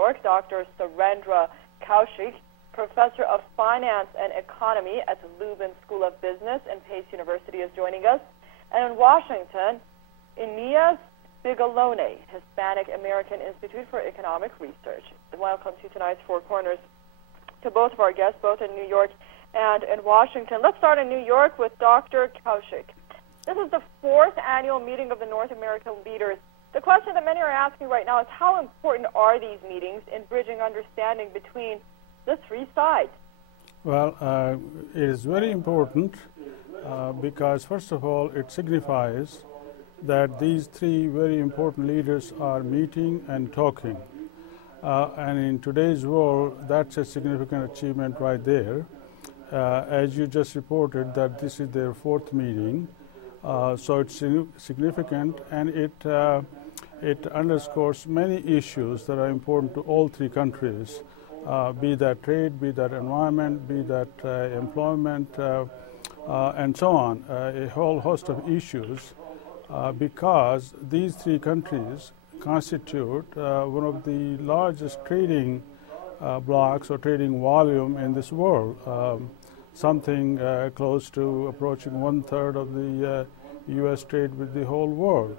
York. Dr. Surendra Kaushik, Professor of Finance and Economy at the Lubin School of Business and Pace University, is joining us. And in Washington, Inez Bigalone, Hispanic American Institute for Economic Research. Welcome to tonight's Four Corners. To both of our guests, both in New York and in Washington. Let's start in New York with Dr. Kaushik. This is the 4th annual meeting of the North American leaders. The question that many are asking right now is how important are these meetings in bridging understanding between the three sides? Well, it is very important because, first of all, it signifies that these three very important leaders are meeting and talking. And in today's world, that's a significant achievement right there. As you just reported, that this is their 4th meeting, so it's significant, and it underscores many issues that are important to all three countries, be that trade, be that environment, be that employment, and so on, a whole host of issues, because these three countries constitute one of the largest trading blocks or trading volume in this world, something close to approaching 1/3 of the U.S. trade with the whole world.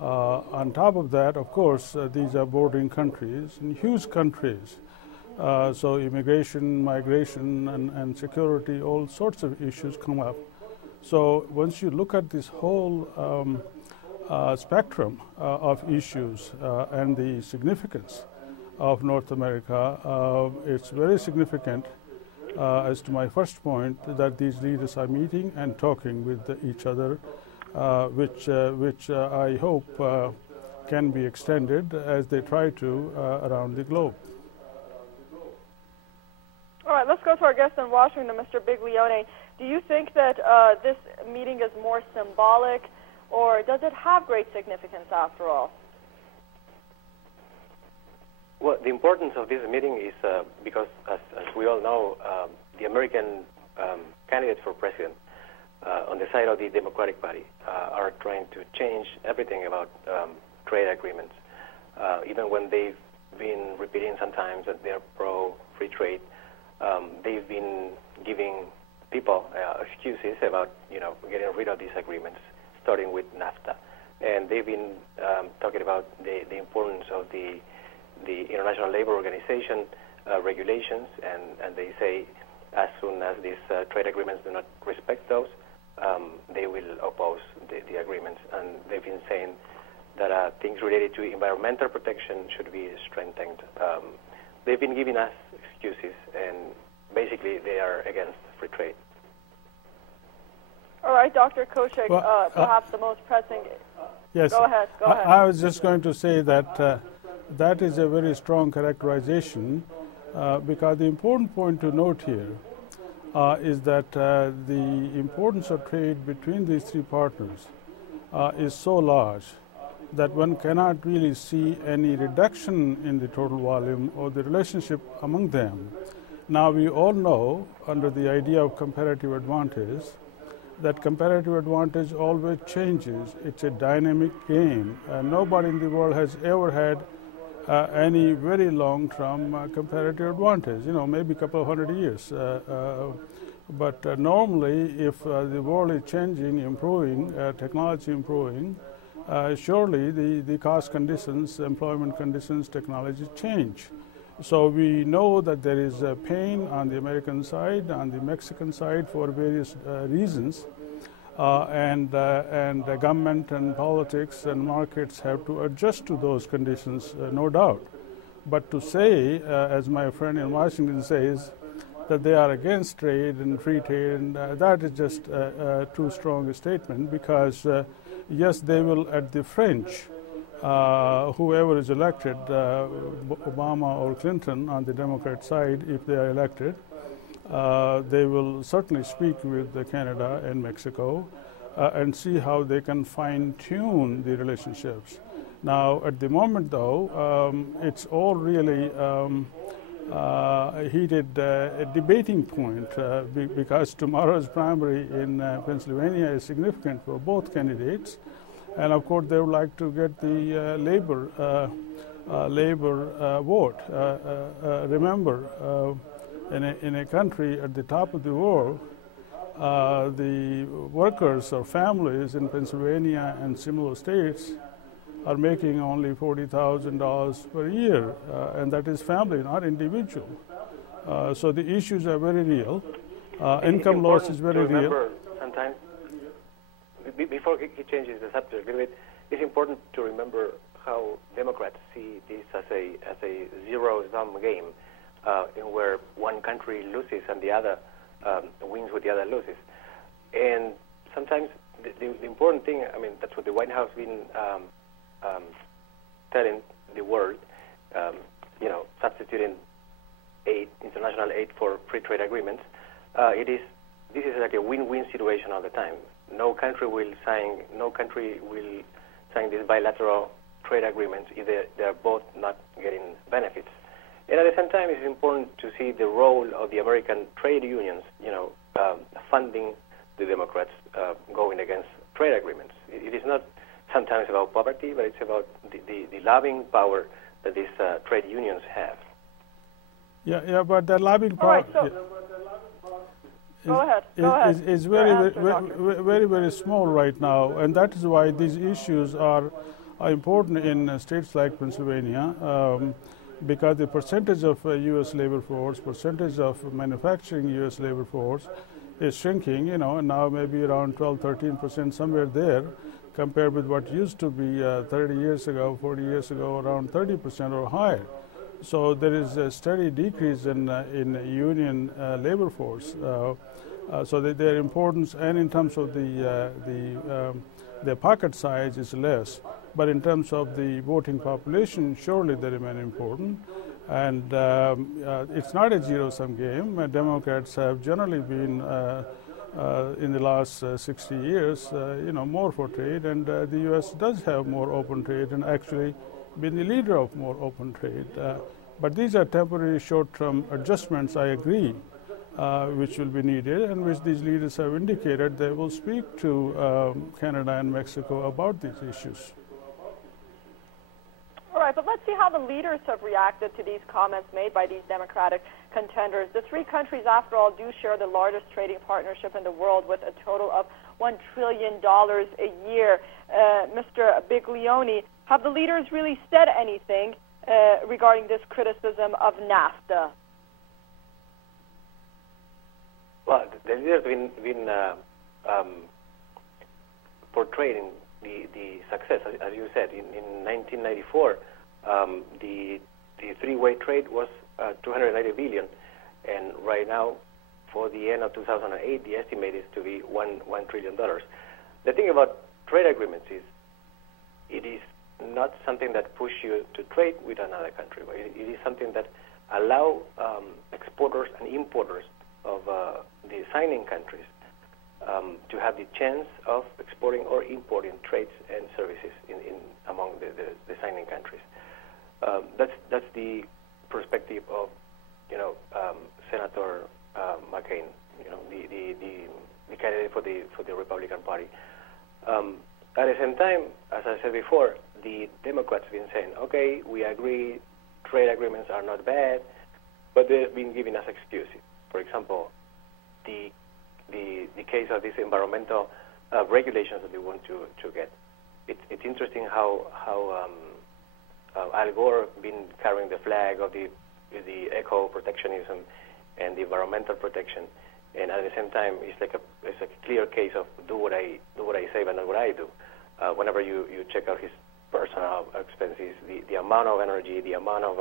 On top of that, of course, these are bordering countries and huge countries. So immigration, migration, and security, all sorts of issues come up. So once you look at this whole spectrum of issues and the significance of North America, it's very significant, as to my first point, that these leaders are meeting and talking with each other, which I hope can be extended as they try to around the globe. All right, let's go to our guest in Washington, Mr. Biglione. Do you think that this meeting is more symbolic, or does it have great significance after all? Well, the importance of this meeting is because, as we all know, the American candidates for president on the side of the Democratic Party are trying to change everything about trade agreements. Even when they've been repeating sometimes that they're pro-free trade, they've been giving people excuses about, getting rid of these agreements, starting with NAFTA. And they've been talking about the importance of the International Labor Organization regulations, and they say as soon as these trade agreements do not respect those, they will oppose the agreements. And they've been saying that things related to environmental protection should be strengthened. They've been giving us excuses, and basically they are against free trade. All right, Dr. Kaushik, perhaps the most pressing. Yes. Go ahead. I was just going to say that that is a very strong characterization, because the important point to note here is that the importance of trade between these three partners is so large that one cannot really see any reduction in the total volume or the relationship among them. Now, we all know, under the idea of comparative advantage, that comparative advantage always changes. It's a dynamic game. Nobody in the world has ever had any very long-term comparative advantage, maybe a couple of 100 years. But normally, if the world is changing, improving, technology improving, surely the cost conditions, employment conditions, technology change. So we know that there is pain on the American side, on the Mexican side, for various reasons, and the government and politics and markets have to adjust to those conditions, no doubt. But to say, as my friend in Washington says, that they are against trade and free trade, and that is just too strong a statement, because yes, they will at the fringe, whoever is elected, Obama or Clinton on the Democrat side, if they are elected, they will certainly speak with Canada and Mexico and see how they can fine-tune the relationships. Now, at the moment, though, it's all really a heated debating point, because tomorrow's primary in Pennsylvania is significant for both candidates. And of course, they would like to get the labor labor vote. Remember, in a country at the top of the world, the workers or families in Pennsylvania and similar states are making only $40,000 per year, and that is family, not individual. So the issues are very real. Income loss is very real. Sometimes, before he changes the subject a little bit, it's important to remember how Democrats see this as a zero-sum game, in where one country loses and the other wins with the other loses. And sometimes the important thing, I mean, that's what the White House been telling the world, substituting international aid for free trade agreements. This is like a win-win situation all the time. No country will sign these bilateral trade agreements if they're both not getting benefits. And at the same time, it's important to see the role of the American trade unions, funding the Democrats going against trade agreements. It is not sometimes about poverty, but it's about the lobbying power that these trade unions have. Yeah, but the lobbying power is very small right now, and that is why these issues are important in states like Pennsylvania, because the percentage of U.S. labor force, percentage of manufacturing U.S. labor force is shrinking, and now maybe around 12-13%, somewhere there, compared with what used to be 30 years ago, 40 years ago, around 30% or higher. So there is a steady decrease in union labor force. So their importance, and in terms of the pocket size, is less. But in terms of the voting population, surely they remain important. And it's not a zero-sum game. Democrats have generally been, in the last 60 years, more for trade, and the U.S. does have more open trade and actually been the leader of more open trade. But these are temporary short-term adjustments, I agree, which will be needed, and which these leaders have indicated they will speak to Canada and Mexico about these issues. All right, but let's see how the leaders have reacted to these comments made by these Democratic contenders. The three countries, after all, do share the largest trading partnership in the world with a total of $1 trillion a year. Mr. Biglione, have the leaders really said anything regarding this criticism of NAFTA? Well, the leaders have been portraying the success, as you said. In 1994, the three-way trade was $290 billion, and right now, for the end of 2008, the estimate is to be $1 trillion. The thing about trade agreements is, it is not something that push you to trade with another country. It is something that allow exporters and importers of the signing countries to have the chance of exporting or importing trades and services among the signing countries. That's the perspective of Senator McCain, the candidate for the Republican Party. At the same time, as I said before, the Democrats have been saying, okay, we agree, trade agreements are not bad, but they've been giving us excuses. For example, the case of these environmental regulations that they want to get. It's interesting how Al Gore been carrying the flag of the eco-protectionism and the environmental protection, and at the same time, it's a clear case of do what I say, but not what I do. Whenever you check out his personal expenses, the amount of energy, the amount of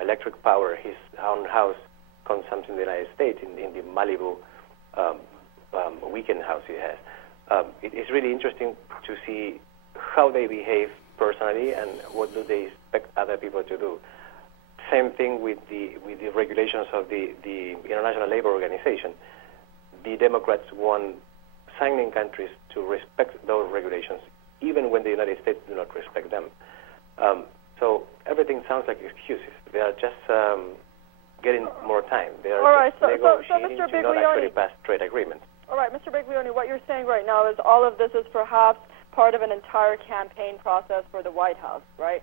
electric power his own house consumes in the United States, in the Malibu weekend house he has. It's really interesting to see how they behave personally and what do they expect other people to do. Same thing with the regulations of the International Labor Organization. The Democrats want signing countries to respect those regulations, even when the United States do not respect them. So everything sounds like excuses. They are just getting more time. They are just negotiating to not actually pass trade agreements. All right, Mr. Biglione, what you're saying right now is all of this is perhaps part of an entire campaign process for the White House, right?